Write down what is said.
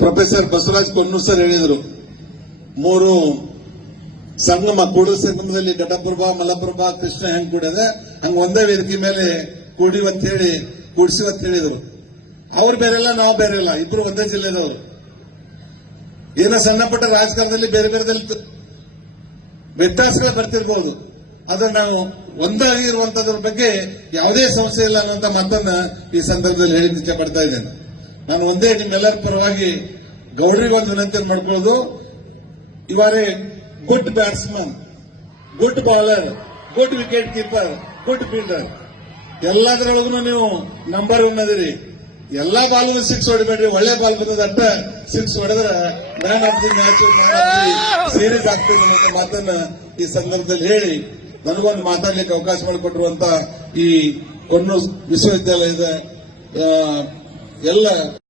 Professor Basavaraj Konnur sir ಹೇಳಿದರು, 3 ಸಂಗಮ ಕೂಡಲ ಸಂಗಮದಲ್ಲಿ ಘಟಪ್ರಭಾ, ಮಲಪ್ರಭಾ, ಕೃಷ್ಣ ಹೆಂಗ್ ಕೂಡಿದೆ ಹಂಗ ಒಂದೇ ವೇದಿಕೆ ಮೇಲೆ ಕೂಡಿವತ್ ಹೇಳಿ ಕೂಡಿಸಿವತ್ ಹೇಳಿದರು. ಅವ್ರು ಬೇರೆಲ್ಲ, ನಾವು ಬೇರೆಲ್ಲ, ಇಬ್ರು ಒಂದೇ ಜಿಲ್ಲೆದವರು. ಏನೋ ಸಣ್ಣ ಪುಟ್ಟ ರಾಜಕಾರಣದಲ್ಲಿ ಬೇರೆ ಬೇರೆದಲ್ಲಿ ವ್ಯತ್ಯಾಸಗಳು ಬರ್ತಿರ್ಬೋದು, ಆದ್ರೆ ನಾವು ಒಂದಾಗಿ ಇರುವಂತದ್ರ ಬಗ್ಗೆ ಯಾವುದೇ ಸಮಸ್ಯೆ ಇಲ್ಲ ಅನ್ನುವಂತ ಮಾತನ್ನ ಈ ಸಂದರ್ಭದಲ್ಲಿ ಹೇಳಿ ಇಚ್ಛೆ ಪಡ್ತಾ ಇದ್ದೇನೆ. ನಾನು ಒಂದೇ ನಿಮ್ಮೆಲ್ಲರ ಪರವಾಗಿ ಗೌಡ್ರಿಗೆ ಒಂದು ವಿನಂತಿ ಮಾಡ್ಕೊಳ್ಳೋದು, ಇವರೇ good batsman, good bowler, good wicket keeper, good fielder. ಎಲ್ಲದರೊಳಗೂ ನೀವು ನಂಬರ್ 1 ಅದಿರಿ. ಎಲ್ಲಾ ಬಾಲ್ಗೂ 6 ಹೊಡಿಬೇಡ್ರಿ, ಒಳ್ಳೆ ಬಾಲ್ ಬಂದದಟ್ಟ 6 ಹೊಡೆದ್ರೆ man of the match, man of the series ಆಗ್ತದೆ ಅನ್ನೋ ಮಾತನ್ನ ಈ ಸಂದರ್ಭದಲ್ಲಿ ಹೇಳಿ ನನಗೊಂದು ಮಾತಾಡ್ಲಿಕ್ಕೆ ಅವಕಾಶ ಮಾಡಿಕೊಟ್ಟಿರುವಂತ ಈ ಕೊಣ್ಣೂರು ವಿಶ್ವವಿದ್ಯಾಲಯದ ಎಲ್ಲ